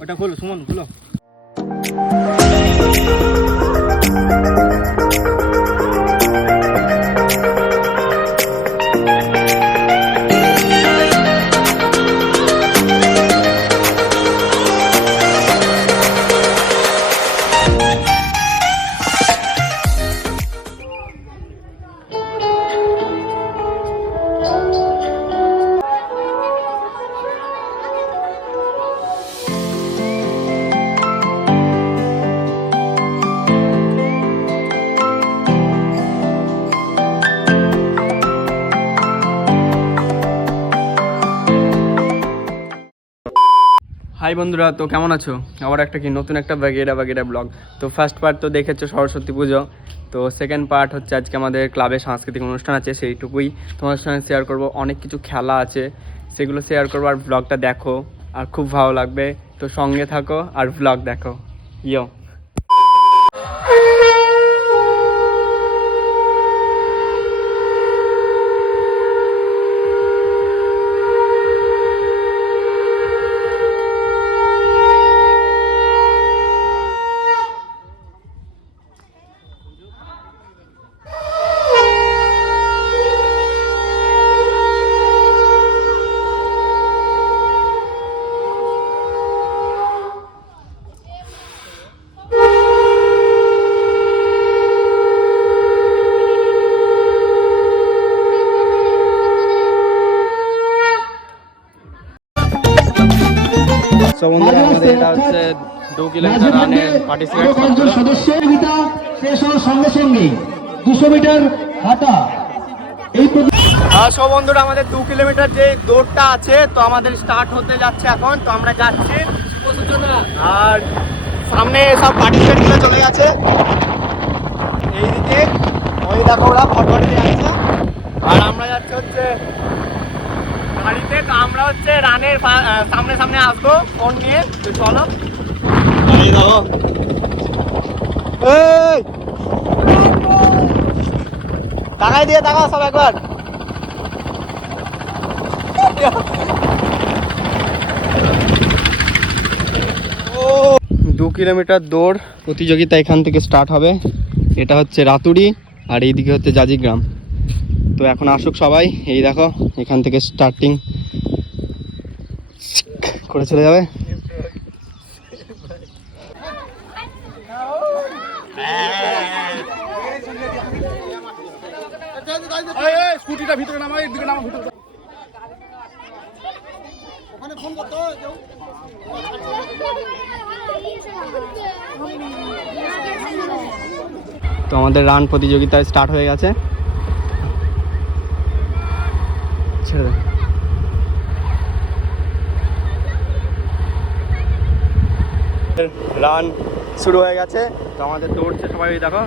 ওটা খোলো সুমন খোলো। বন্ধুরা, তো কেমন আছো? আবার একটা কি নতুন একটা বাগেরা বাগেরা ব্লগ। তো ফার্স্ট পার্ট তো দেখেছ সরস্বতী পুজো। তো সেকেন্ড পার্ট হচ্ছে আজকে আমাদের ক্লাবে সাংস্কৃতিক অনুষ্ঠান আছে, সেইটুকুই তোমার সঙ্গে শেয়ার করব। অনেক কিছু খেলা আছে, সেগুলো শেয়ার করব আর ব্লগটা দেখো, আর খুব ভালো লাগবে। তো সঙ্গে থাকো আর ব্লগ দেখো। ইয়ো তো বন্ধুরা আমাদের এটা হচ্ছে দু কিলোমিটার রানের পার্টিসিপেট পাঁচজন সদস্য শেষ হওয়ার সঙ্গে সঙ্গে দুশো মিটার হাঁটা। এই আর সব বন্ধুরা আমাদের দু কিলোমিটার যে দৌড়টা আছে তো আমাদের স্টার্ট হতে যাচ্ছে এখন। তো আমরা যাচ্ছি। আর সামনে সব পার্টিসিপেন্টগুলো চলে গেছে। এইদিকে ওই দেখো ওরা ফটফটে যাচ্ছে। আর আমরা যাচ্ছি হচ্ছে গাড়িতে তো আমরা হচ্ছে রানের সামনে সামনে আসব। ফোন নিয়ে তো চলো। দেখো এই! তাকাই দিয়ে তাকাও সব একবার। দু কিলোমিটার দৌড় প্রতিযোগিতা এখান থেকে স্টার্ট হবে। এটা হচ্ছে রাতুরি আর এইদিকে হচ্ছে জাজিগ্রাম। তো এখন আসুক সবাই, এই দেখো, এখান থেকে স্টার্টিং করে চলে যাবে? তো আমাদের রান প্রতিযোগিতা স্টার্ট হয়ে গেছে। ছেড়ে দেয় রান শুরু হয়ে গেছে। তো আমাদের দৌড়ছে সবাই দেখো।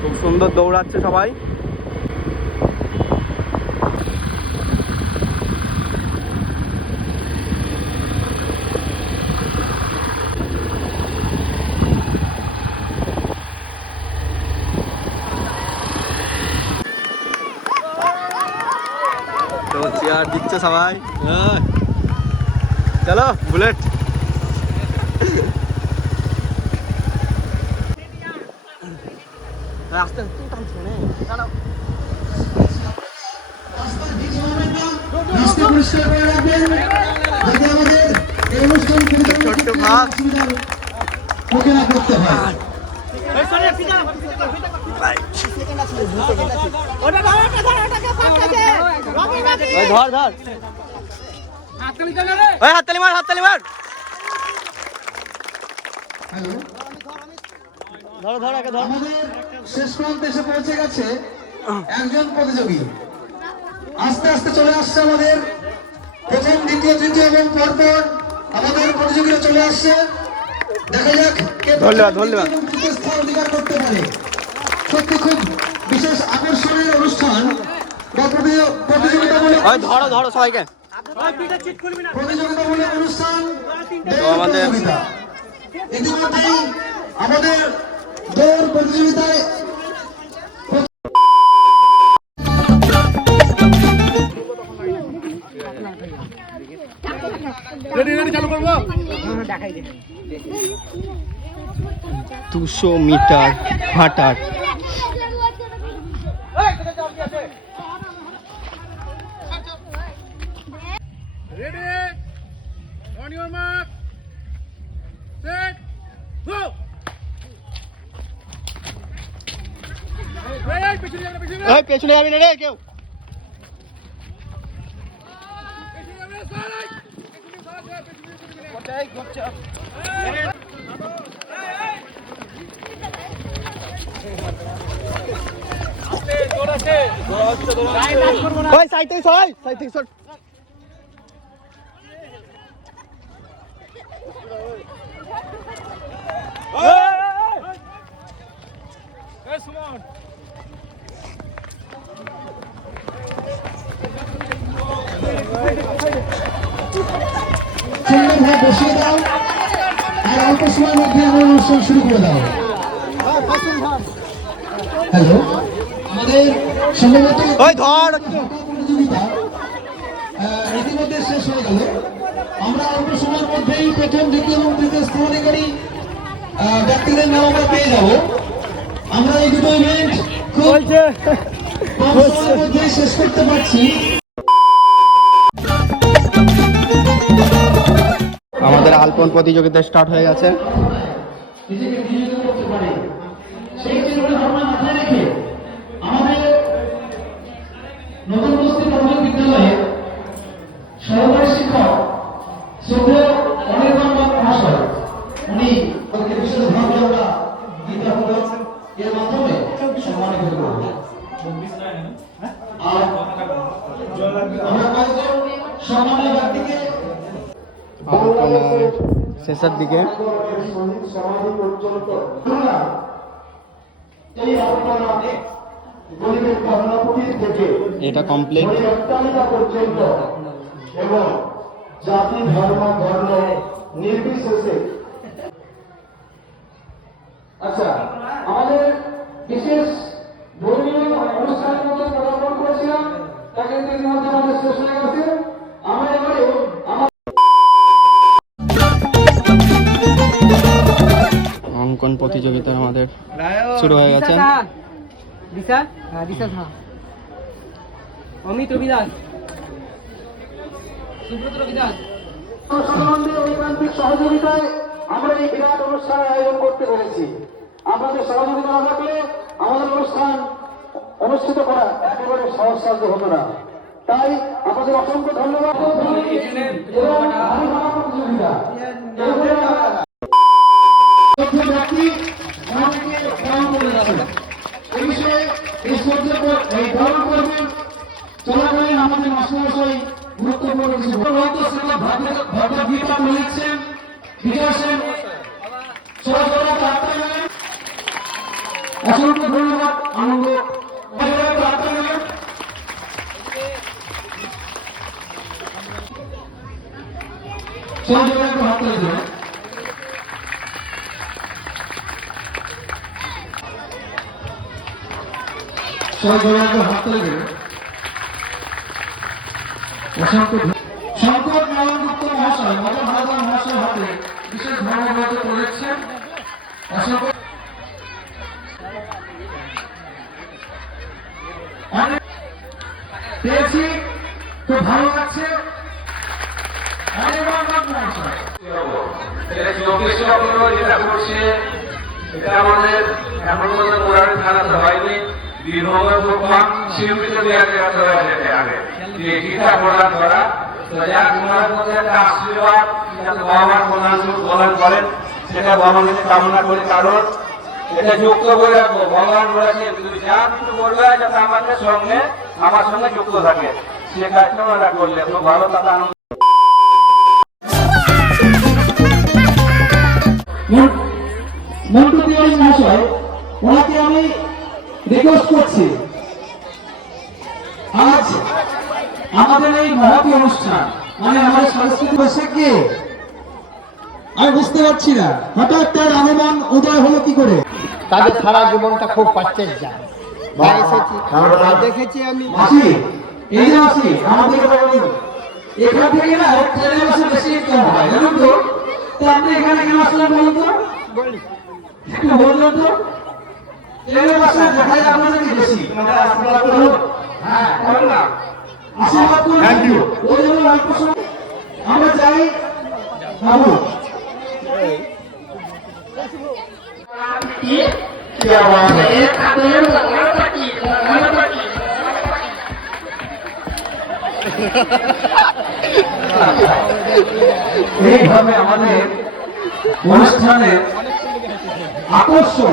খুব সুন্দর দৌড়াচ্ছে সবাই তো দিচ্ছে সবাই। হ্যাঁ। চলো বুলেট। রাস্তা টানছে না ছোট্ট ভাগ। করতে হয়। ধর ধর। হাততালি মার হাততালি মার। ধরো ধরো একে ধর। শেষ প্রান্তে এসে পৌঁছে গেছে একজন প্রতিযোগী। আস্তে আস্তে চলে আসছে আমাদের প্রথম দ্বিতীয় তৃতীয় এবং পরপর আমাদের প্রতিযোগীরা চলে আসছে। দেখা যাক কে ধন্যবাদ, ধন্যবাদ। অধিকার করতে পারে। সত্যি খুব বিশেষ আকর্ষণীয় অনুষ্ঠান বা প্রতি- প্রতিযোগিতামূলক ওই ধরো ধরো সবাইকে। প্রতিযোগিতামূলক অনুষ্ঠান আমাদের- ইতিমধ্যেই আমাদের দৌড় প্রতিযোগিতায় রেডি রেডি চালু করব? দুশো মিটার হাঁটার রে কেউ পিছনে যাবে সারাই পিছনে সারাই পিছনে কোথায় গচ্চা ওই সাইড থেকে সরাই সাইড থেকে সর অনুষ্ঠান শুরু করে দাও। হ্যালো আমাদের সম্ভবত প্রতিযোগিতা ইতিমধ্যে শেষ হয়ে গেল। আমরা অল্প সময়ের মধ্যেই প্রথম দ্বিতীয় এবং তৃতীয় ব্যক্তিদের নাম আমরা পেয়ে যাব। আমরা এই দুটো ইভেন্ট খুব কম সময়ের মধ্যেই শেষ করতে পারছি। আমাদের আলপন প্রতিযোগিতা স্টার্ট হয়ে গেছে। নিজেকে নিয়োজিত করতে পারে। সেই চিন্তা ভাবনা মাথায় রেখে আমাদের নতুন বস্তি প্রাথমিক বিদ্যালয়ে সহকারী শিক্ষক শ্রদ্ধেয় অনির্বাণ মহাশয়, উনি ওদেরকে বিশেষভাবে আমরা এর মাধ্যমে সম্মানিত করব আর আমরা কয়েকজন ব্যক্তিকে শেষের দিকে সমাধি পর্যন্ত এই আপনারা গরিবের কর্ণপুটির থেকে এটা কমপ্লিট ওই অট্টালিকা পর্যন্ত এবং জাতি ধর্ম বর্ণ নির্বিশেষে। আচ্ছা আমাদের বিশেষ ধর্মীয় অনুষ্ঠানের মধ্যে পদার্পণ করেছিলাম তাকে ইতিমধ্যে আমাদের শেষ হয়ে গেছে। আমরা এবারে আমার অঙ্কন প্রতিযোগিতা আমাদের শুরু হয়ে গেছে। দিশা হ্যাঁ অমিত রবিদাস। সুব্রত রবিদাস। সাধারণদের ঐকান্তিক সহযোগিতায় আমরা এই বিরাট অনুষ্ঠানের আয়োজন করতে পেরেছি। আপনাদের সহযোগিতা না থাকলে আমাদের অনুষ্ঠান অনুষ্ঠিত করা একেবারে সহজ হতো না। তাই আপনাদের অসংখ্য ধন্যবাদ। এই বিষয়ে এই এই গ্রহণ করবেন চলাকালীন আমাদের মাস্টারমশাই গুরুত্বপূর্ণ কিছু বলতে সেটা ভগবদ্গীতা লিখছেন বিজয় সেন সরাসরি বার্তা নেন অসংখ্য ধন্যবাদ আনন্দ বার্তা নেন সহযোগিতা একটু হাত দেবেন সহযোগিতা একটু হাত তুলে দেবেন অসংখ্য বিশেষ ধর্মব্রত করেছেন অসংখ্য পেয়েছি, তো ভালো লাগছে যেটা এটা আমাদের এখন পর্যন্ত মোরারি তো সেটা ভগবানের কামনা করি কারণ এটা যুক্ত করে রাখব ভগবান বলেছে তুমি যা কিছু করবে যাতে আমাদের সঙ্গে আমার সঙ্গে যুক্ত থাকে সে কাজটা ওরা করলে খুব ভালো তাতে আনন্দ আমি রিকোয়েস্ট করছি। আজ আমাদের এই মহতি অনুষ্ঠান মানে আমাদের সাংস্কৃতিক বৈশাখকে আমি বুঝতে পারছি না। হঠাৎ তার আগমন উদয় হলো কি করে? তাদের সারা জীবনটা খুব যায় যা দেখেছি আমি। এই যে মাসি আমাদের এখান থেকে না ট্রেনে বসে বেশি ইনকাম হয় জানুন তো? তো আপনি এখানে কেন আসলেন বলুন তো? তো। আমরা চাই এইভাবে আমাদের অনুষ্ঠানের আকর্ষণ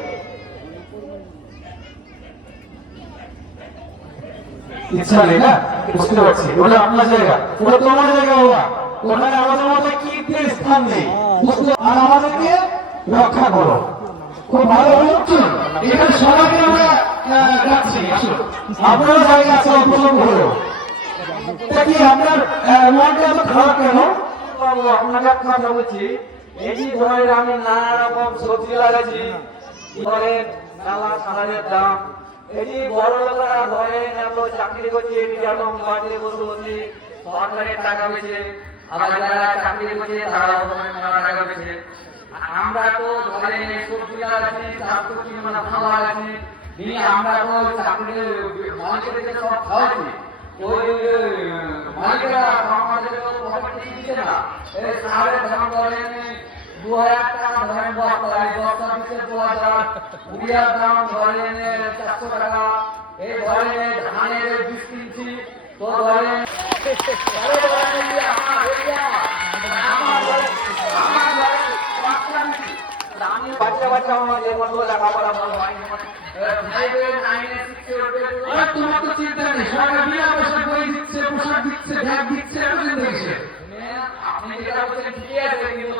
ইচ্ছা নেই না বুঝতে পারছি। ওটা আপনার জায়গা। ওটা তোমার জায়গা বাবা। ওখানে আমাদের মতো কীর্তির স্থান নেই। আর আমাদেরকে রক্ষা করো। খুব ভালো হলো সবাইকে আমরা ডাকছি জায়গা আছে কি আপনার এত খারাপ কেন? এই যে আমি নানা রকম সবজি লাগাচ্ছি। ধরেন কালা দাম। এই বড় লোকেরা ধরেন এত চাকরি করছে এরকম বাড়িতে বসে বসে সরকারের টাকা পেয়েছে, আবার যারা চাকরি করছে তারা টাকা পেয়েছে। আমরা তো ধরেন সবজি লাগাচ্ছি করছি মানে ভালো লাগাচ্ছি দিয়ে আমরা তো চাকরি মালিকের সব খাওয়াচ্ছি ওই মালিকেরা আমাদের প্রপার্টি দিচ্ছে না। সারের দাম ধরেন দু হাজার টাকা বস্তা এই বস্তা দিচ্ছে দু হাজার চারশো টাকা এই ধরেন ধানের বিশ কিনছি তো আমার আমার আমার ধরেন বাচ্চা বাচ্চা আমার যে মতো লেখাপড়া বলব ফাইভে নাইনে সিক্সে উঠবে আর তোমার তো চিন্তা দিচ্ছে আপনি যেটা বলছেন ঠিকই আছে কিন্তু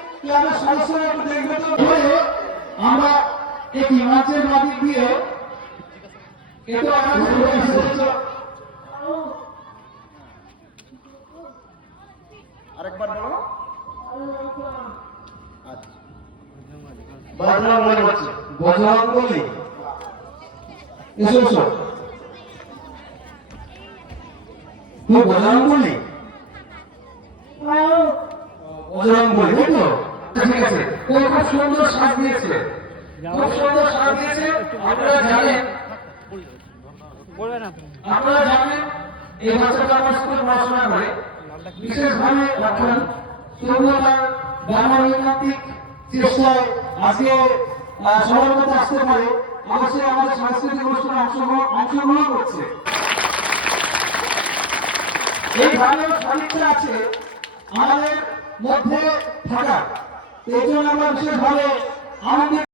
আমরা একটু হিমাচল নদী দিয়ে আসতে আরেকবার বলো। বলি এসো এসো তুই বদনাম বলি বদনাম বলি তাই তো ঠিক আছে ও খুব সুন্দর সাজ দিয়েছে। খুব সুন্দর সাজ দিয়েছে। আপনারা জানেন আপনারা জানেন, এই বাচ্চাটা আমার স্কুলে পড়াশোনা করে বিশেষভাবে এখন তবুও তার চেষ্টায় আজকে সবার মধ্যে আসতে পারে। অবশ্যই আমাদের সাংস্কৃতিক অনুষ্ঠানে অংশগ্রহণ অংশগ্রহণ করছে। এই ভালো খানিকটা আছে আমাদের মধ্যে থাকা। এই জন্য বিশেষভাবে আমাদের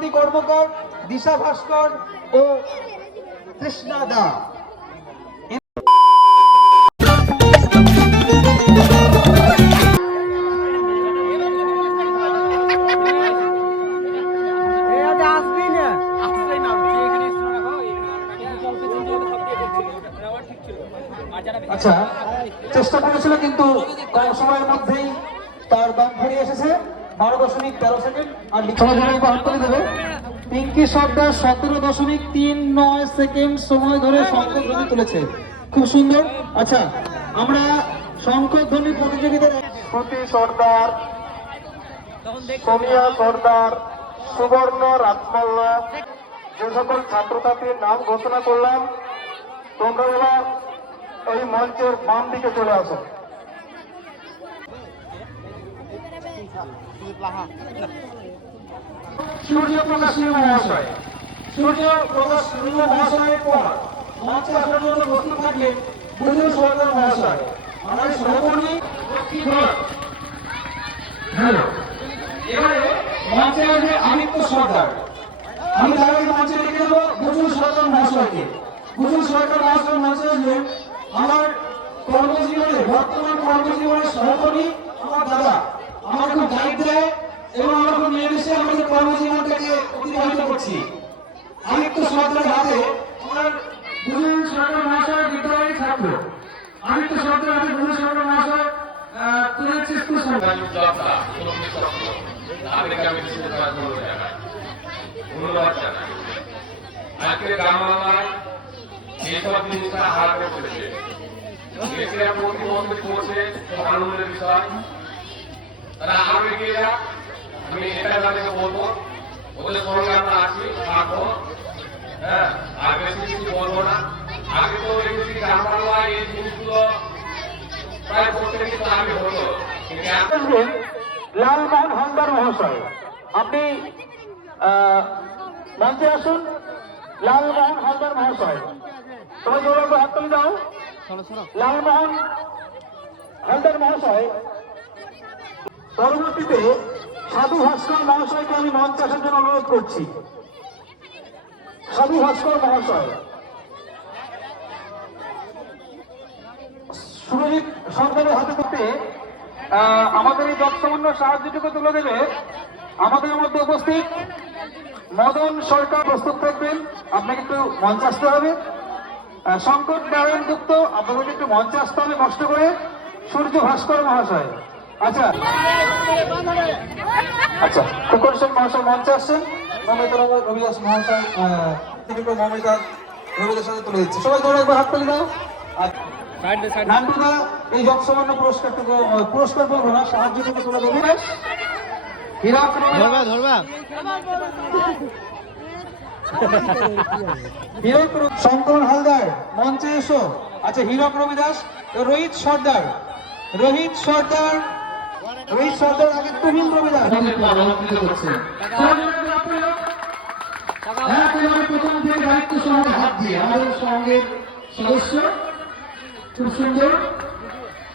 মিনতি কর্মকর দিশা ভাস্কর ও কৃষ্ণা দা। আচ্ছা চেষ্টা করেছিল কিন্তু কম সময়ের মধ্যেই তার দাম ফিরে এসেছে। বারো দশমিক তেরো সেকেন্ড, আর সবাই করে দেবে। পিঙ্কি সর্দার সতেরো দশমিক তিন নয় সেকেন্ড সময় ধরে শঙ্কর ধ্বনি তুলেছে। খুব সুন্দর। আচ্ছা আমরা শঙ্কর ধ্বনি প্রতিযোগিতার শ্রুতি সর্দার, সোনিয়া সর্দার, সুবর্ণ রাজমল্ল, যে সকল ছাত্রছাত্রীর নাম ঘোষণা করলাম, তোমরা এই মঞ্চের বাম দিকে চলে আসো। সূর্য প্রকাশ সিংহ সরকার আমি তার মঞ্চে রেখে দেবো বুঝুন সরকার মহাশয়কে। বুঝুন সরকার মহাশয় মঞ্চে আসবেন আমার কর্মজীবনে, বর্তমান কর্মজীবনের সহকর্মী আমার দাদা। আমার খুব গাইড দেয় এবং আমরা খুব মিলেমিশে আমাদের কর্মজীবনটাকে অতিবাহিত করছি। আদিত্য সরকারের হাতে আমার বুঝুন সরকার মহাশয় বিদ্যালয়ের ছাত্র। আদিত্য সরকারের হাতে বুঝুন সরকার মহাশয় আনন্দের বিষয়। তারা আরও এগিয়ে যাক আমি এটা তাদেরকে বলব। ওদের সঙ্গে আমরা আছি থাকব হ্যাঁ আর বেশি কিছু বলব না। আগে তো দেখেছি গ্রাম এই জিনিসগুলো প্রায় প্রত্যেকটি আগে হতো। কিন্তু এখন আসবেন লালমোহন হালদার মহাশয় আপনি মঞ্চে আসুন লালমোহন হালদার মহাশয়। সবাই জোর করে হাততালি দাও। লালমোহন হালদার মহাশয় পরবর্তীতে সাধু ভাস্কর মহাশয়কে আমি মঞ্চে আসার জন্য অনুরোধ করছি। সাধু ভাস্কর মহাশয়। সুরজিৎ সরকারের হাতে করতে আমাদের এই যৎসামান্য সাহায্যটুকু তুলে দেবে। আমাদের মধ্যে উপস্থিত মদন সরকার প্রস্তুত থাকবেন। আপনাকে একটু মঞ্চে আসতে হবে। শঙ্কর নারায়ণ গুপ্ত, আপনাদেরকে একটু মঞ্চে আসতে হবে কষ্ট করে। সূর্য ভাস্কর মহাশয়। আচ্ছা। আচ্ছা কুকুর সেন মহাশয় মঞ্চে আসছেন। মমিতা রবিদাস মহাশয় তিনি মমিতা রবিদাস সাথে তুলে দিচ্ছে। সবাই তোমরা একবার হাততালি দাও। আর নান্টুদা এই যৎসামান্য পুরস্কারটুকু পুরস্কার বলব না সাহায্যটুকু তুলে দেবে। হীরা ধরবা ধরবা। হীরক রবি- শঙ্কর হালদার মঞ্চে এসো। আচ্ছা হীরক রবি দাস রোহিত সর্দার। রোহিত সর্দার রোহিত সর্দার আগে তুহিন রবি দাস অলঙ্কৃত করছেন হ্যাঁ তোমার প্রথম থেকে দায়িত্ব সঙ্গে হাত দিয়ে। আমাদের সঙ্গের সদস্য খুব সুন্দর।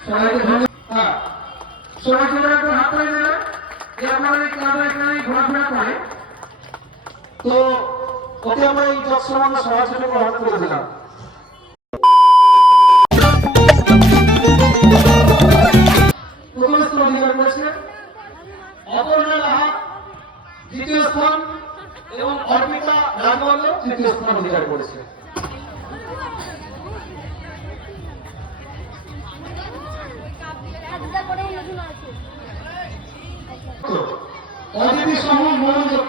সবাইকে ধন্যবাদ। হ্যাঁ সবাই সবাই একটু হাত করে দেবে যে আপনাদের ক্লাবে এখানে ঘোরাফেরা করে। তো ওকে আমরা এই যৎসমান সরাসরি গ্রহণ করে দিলাম। স্থান এবং অর্পিতা রাজমল্ল তৃতীয় স্থান অধিকার করেছে। অতিথি তো, অদিতি সমূহ মনোযোগ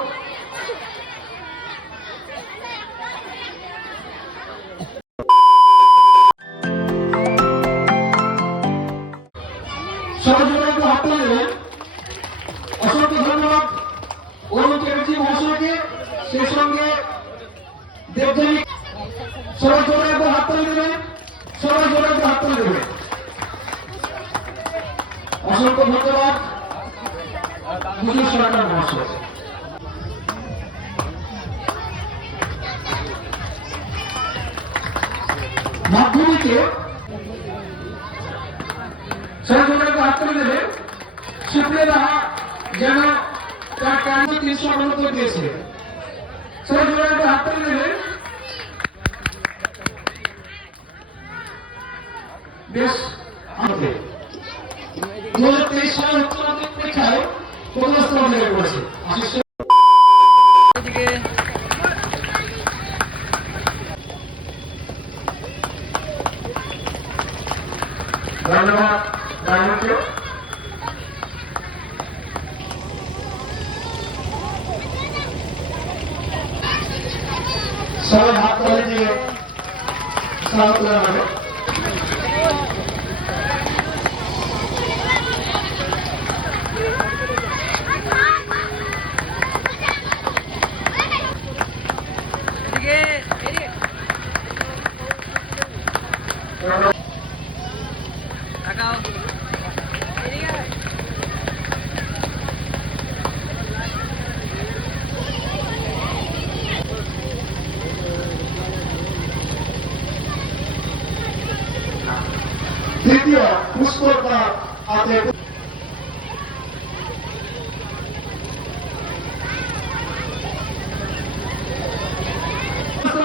মাধ্যমিকে সরকারকে হাত তুলে দেবে। সুপ্রিয়া যেন তার কার্য তিনশো অনুমতি দিয়েছে। সরকারকে হাত তুলে দেবে। বেশ আমাদের দু হাজার তেইশ আশিস ধন্যবাদ রাহুলকে সবাই হাত তালে দিয়ে স্বাগত জানাবে দ্বিতীয় পুষ্পতা হাতে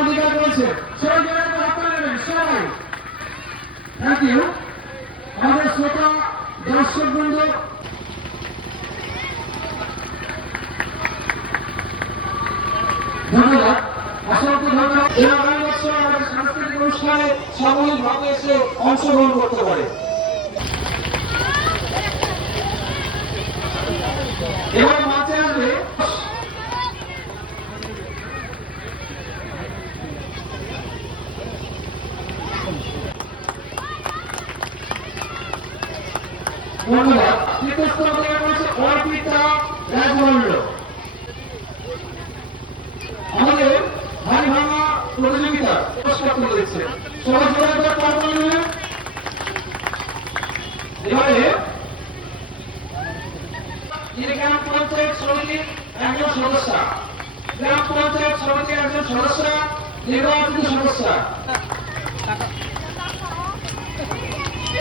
অধিকার করেছে সবাই জোরে করে হাত তুলে নেবেন, সবাই থ্যাংক ইউ আমাদের শ্রোতা দর্শক বৃন্দ ধন্যবাদ। অসংখ্য ধন্যবাদ এই অনুষ্ঠানে সামূহিকভাবে এসে অংশগ্রহণ করতে পারে এবার মাঝে আসবে ধন্যবাদ তৃতীয় স্থান অধিকার করেছে অর্পিতা রাজমল্ল আমাদের ভাই ভাঙা প্রতিযোগিতা পুরস্কার তুলে দিচ্ছে সবাই জোরে একবার পা করে নেবেন। এবারে তিনি গ্রাম পঞ্চায়েত সমিতির একজন সদস্য গ্রাম পঞ্চায়েত সমিতির একজন সদস্য নির্বাচিত সদস্য ধন্যবাদ আজকে সরকার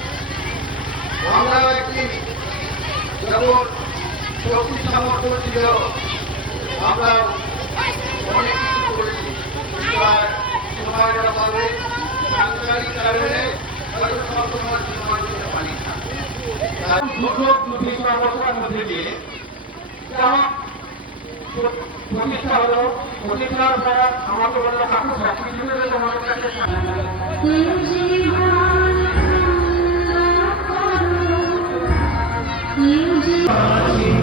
আমরা একটি যখন শক্তি সামর্থ্য ছিল আমরা অনেক কিছু পারি না দুর্যোগ দুর্ভিক্ষর অবস্থার মধ্যে দিয়ে প্রতিষ্ঠা হলো প্রতিষ্ঠার পর আমাকে থেকে কাছে Thank you.